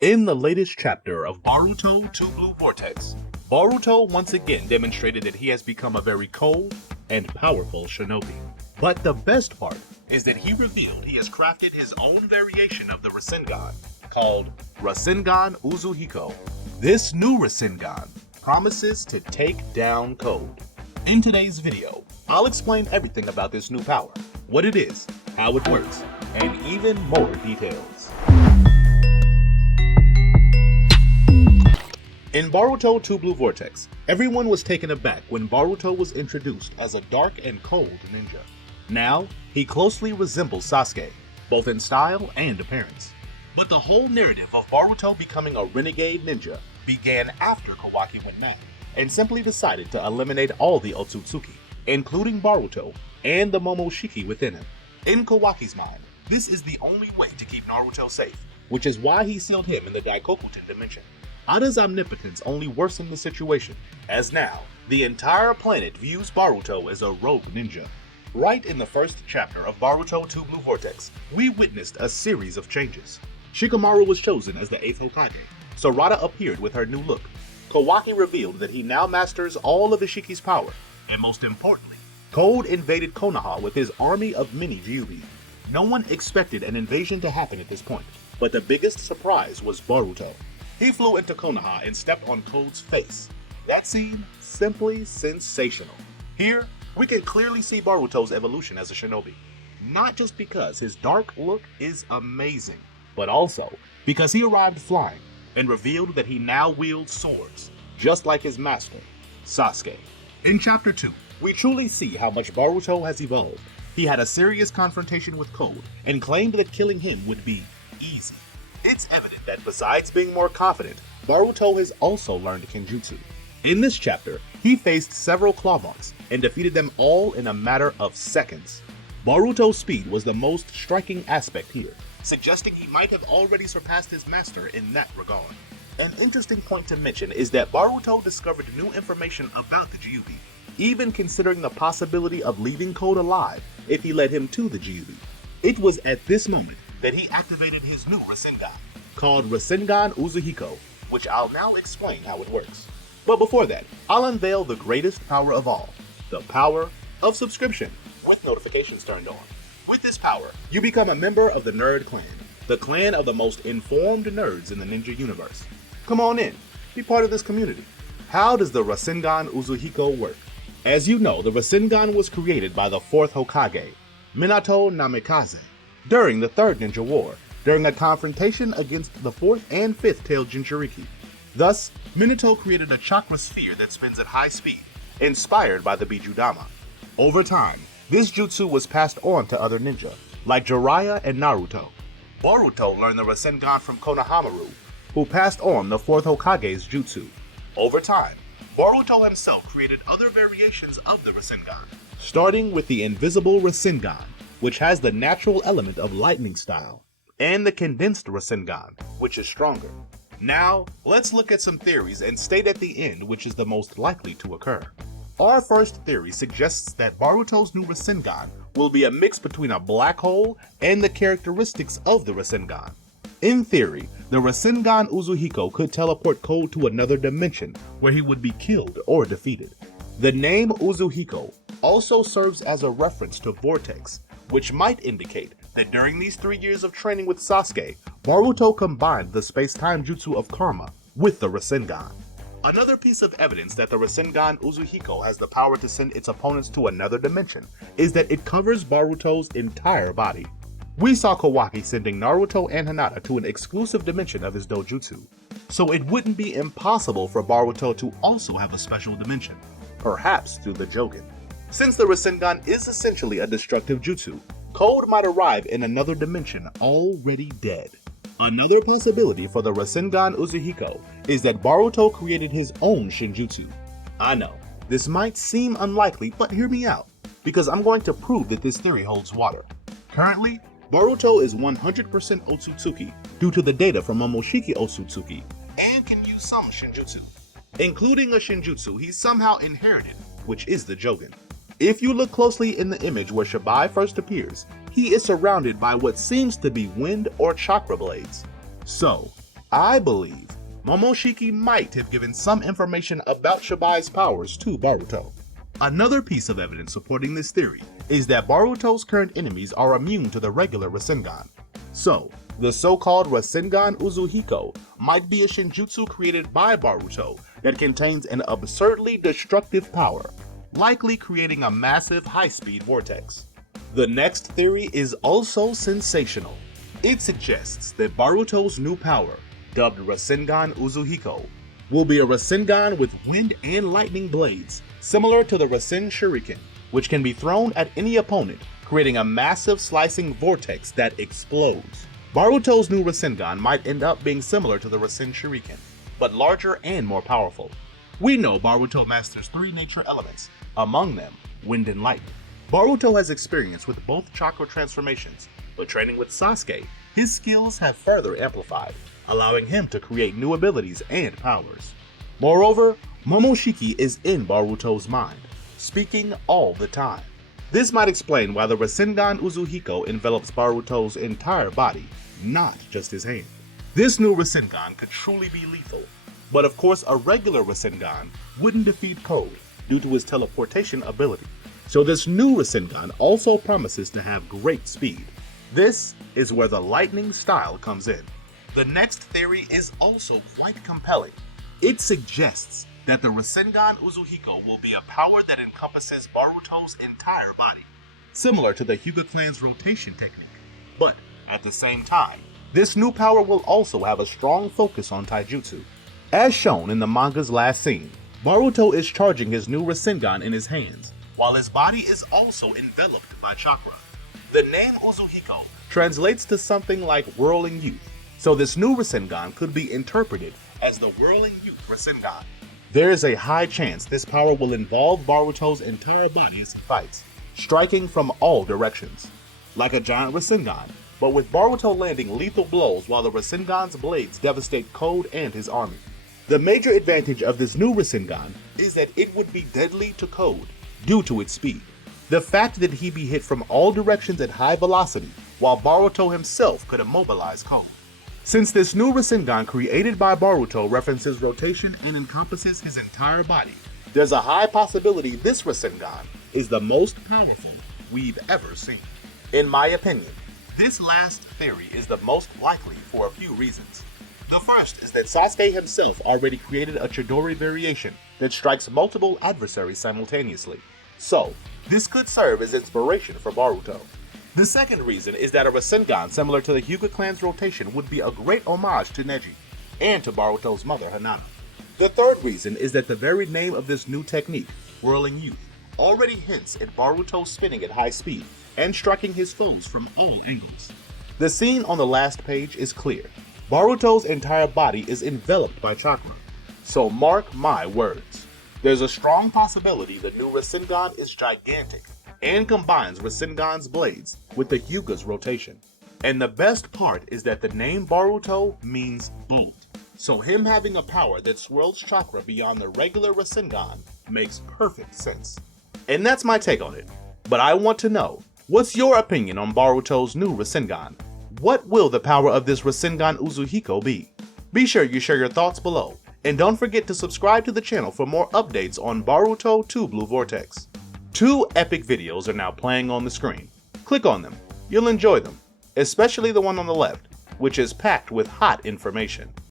In the latest chapter of Boruto to Blue Vortex, Boruto once again demonstrated that he has become a very cold and powerful shinobi. But the best part is that he revealed he has crafted his own variation of the Rasengan, called Rasengan Uzuhiko. This new Rasengan promises to take down Code. In today's video, I'll explain everything about this new power, what it is, how it works, and even more details. In Boruto 2 Blue Vortex, everyone was taken aback when Boruto was introduced as a dark and cold ninja. Now, he closely resembles Sasuke, both in style and appearance. But the whole narrative of Boruto becoming a renegade ninja began after Kawaki went mad, and simply decided to eliminate all the Otsutsuki, including Boruto and the Momoshiki within him. In Kawaki's mind, this is the only way to keep Naruto safe, which is why he sealed him in the Daikokuten dimension. Ada's omnipotence only worsened the situation, as now, the entire planet views Boruto as a rogue ninja. Right in the first chapter of Boruto 2 Blue Vortex, we witnessed a series of changes. Shikamaru was chosen as the 8th Hokage, Sarada appeared with her new look, Kawaki revealed that he now masters all of Ishiki's power, and most importantly, Code invaded Konoha with his army of mini Gyubi. No one expected an invasion to happen at this point, but the biggest surprise was Boruto. He flew into Konoha and stepped on Code's face. That scene, simply sensational. Here, we can clearly see Boruto's evolution as a shinobi. Not just because his dark look is amazing, but also because he arrived flying and revealed that he now wields swords, just like his master, Sasuke. In Chapter 2, we truly see how much Boruto has evolved. He had a serious confrontation with Code and claimed that killing him would be easy. It's evident that besides being more confident, Boruto has also learned Kenjutsu. In this chapter, he faced several clawmarks and defeated them all in a matter of seconds. Boruto's speed was the most striking aspect here, suggesting he might have already surpassed his master in that regard. An interesting point to mention is that Boruto discovered new information about the Gyubi, even considering the possibility of leaving Code alive if he led him to the Gyubi. It was at this moment that he activated his new Rasengan, called Rasengan Uzuhiko, which I'll now explain how it works. But before that, I'll unveil the greatest power of all, the power of subscription, with notifications turned on. With this power, you become a member of the Nerd Clan, the clan of the most informed nerds in the ninja universe. Come on in, be part of this community. How does the Rasengan Uzuhiko work? As you know, the Rasengan was created by the 4th Hokage, Minato Namikaze, during the Third Ninja War, during a confrontation against the 4th and 5th tailed Jinchuriki. Thus, Minato created a chakra sphere that spins at high speed, inspired by the Bijudama. Over time, this jutsu was passed on to other ninja, like Jiraiya and Naruto. Boruto learned the Rasengan from Konohamaru, who passed on the 4th Hokage's jutsu. Over time, Boruto himself created other variations of the Rasengan, starting with the Invisible Rasengan, which has the natural element of lightning style, and the Condensed Rasengan, which is stronger. Now, let's look at some theories and state at the end which is the most likely to occur. Our first theory suggests that Boruto's new Rasengan will be a mix between a black hole and the characteristics of the Rasengan. In theory, the Rasengan Uzuhiko could teleport Code to another dimension where he would be killed or defeated. The name Uzuhiko also serves as a reference to Vortex, which might indicate that during these 3 years of training with Sasuke, Boruto combined the space-time jutsu of karma with the Rasengan. Another piece of evidence that the Rasengan Uzuhiko has the power to send its opponents to another dimension is that it covers Boruto's entire body. We saw Kawaki sending Naruto and Hinata to an exclusive dimension of his dojutsu, so it wouldn't be impossible for Boruto to also have a special dimension, perhaps through the Jogen. Since the Rasengan is essentially a destructive jutsu, Code might arrive in another dimension already dead. Another possibility for the Rasengan Uzuhiko is that Boruto created his own Shinjutsu. I know, this might seem unlikely, but hear me out, because I'm going to prove that this theory holds water. Currently, Boruto is 100% Otsutsuki due to the data from Momoshiki Otsutsuki, and can use some Shinjutsu, including a Shinjutsu he somehow inherited, which is the Jogen. If you look closely in the image where Shibai first appears, he is surrounded by what seems to be wind or chakra blades. So, I believe Momoshiki might have given some information about Shibai's powers to Boruto. Another piece of evidence supporting this theory is that Boruto's current enemies are immune to the regular Rasengan. So, the so-called Rasengan Uzuhiko might be a Shinjutsu created by Boruto that contains an absurdly destructive power, likely creating a massive high-speed vortex. The next theory is also sensational. It suggests that Boruto's new power, dubbed Rasengan Uzuhiko, will be a Rasengan with wind and lightning blades, similar to the Rasen Shuriken, which can be thrown at any opponent, creating a massive slicing vortex that explodes. Boruto's new Rasengan might end up being similar to the Rasen Shuriken, but larger and more powerful. We know Boruto masters 3 nature elements, among them wind and lightning. Boruto has experience with both chakra transformations, but training with Sasuke, his skills have further amplified, allowing him to create new abilities and powers. Moreover, Momoshiki is in Boruto's mind, speaking all the time. This might explain why the Rasengan Uzuhiko envelops Boruto's entire body, not just his hand. This new Rasengan could truly be lethal, but of course a regular Rasengan wouldn't defeat Code due to his teleportation ability. So this new Rasengan also promises to have great speed. This is where the lightning style comes in. The next theory is also quite compelling. It suggests that the Rasengan Uzuhiko will be a power that encompasses Boruto's entire body, similar to the Hyuga clan's rotation technique. But at the same time, this new power will also have a strong focus on taijutsu. As shown in the manga's last scene, Boruto is charging his new Rasengan in his hands, while his body is also enveloped by chakra. The name Uzuhiko translates to something like Whirling Youth, so this new Rasengan could be interpreted as the Whirling Youth Rasengan. There is a high chance this power will involve Boruto's entire body as he fights, striking from all directions, like a giant Rasengan, but with Boruto landing lethal blows while the Rasengan's blades devastate Code and his army. The major advantage of this new Rasengan is that it would be deadly to Code due to its speed. The fact that he'd be hit from all directions at high velocity, while Boruto himself could immobilize Code. Since this new Rasengan created by Boruto references rotation and encompasses his entire body, there's a high possibility this Rasengan is the most powerful we've ever seen. In my opinion, this last theory is the most likely for a few reasons. The first is that Sasuke himself already created a Chidori variation that strikes multiple adversaries simultaneously, so this could serve as inspiration for Boruto. The second reason is that a Rasengan similar to the Hyuga clan's rotation would be a great homage to Neji, and to Boruto's mother Hinata. The third reason is that the very name of this new technique, Whirling Youth, already hints at Boruto spinning at high speed and striking his foes from all angles. The scene on the last page is clear. Boruto's entire body is enveloped by chakra, so mark my words. There's a strong possibility the new Rasengan is gigantic and combines Rasengan's blades with the Hyuga's rotation. And the best part is that the name Boruto means bolt, so him having a power that swirls chakra beyond the regular Rasengan makes perfect sense. And that's my take on it, but I want to know, what's your opinion on Boruto's new Rasengan? What will the power of this Rasengan Uzuhiko be? Be sure you share your thoughts below, and don't forget to subscribe to the channel for more updates on Boruto 2 Blue Vortex. 2 epic videos are now playing on the screen. Click on them, you'll enjoy them, especially the one on the left, which is packed with hot information.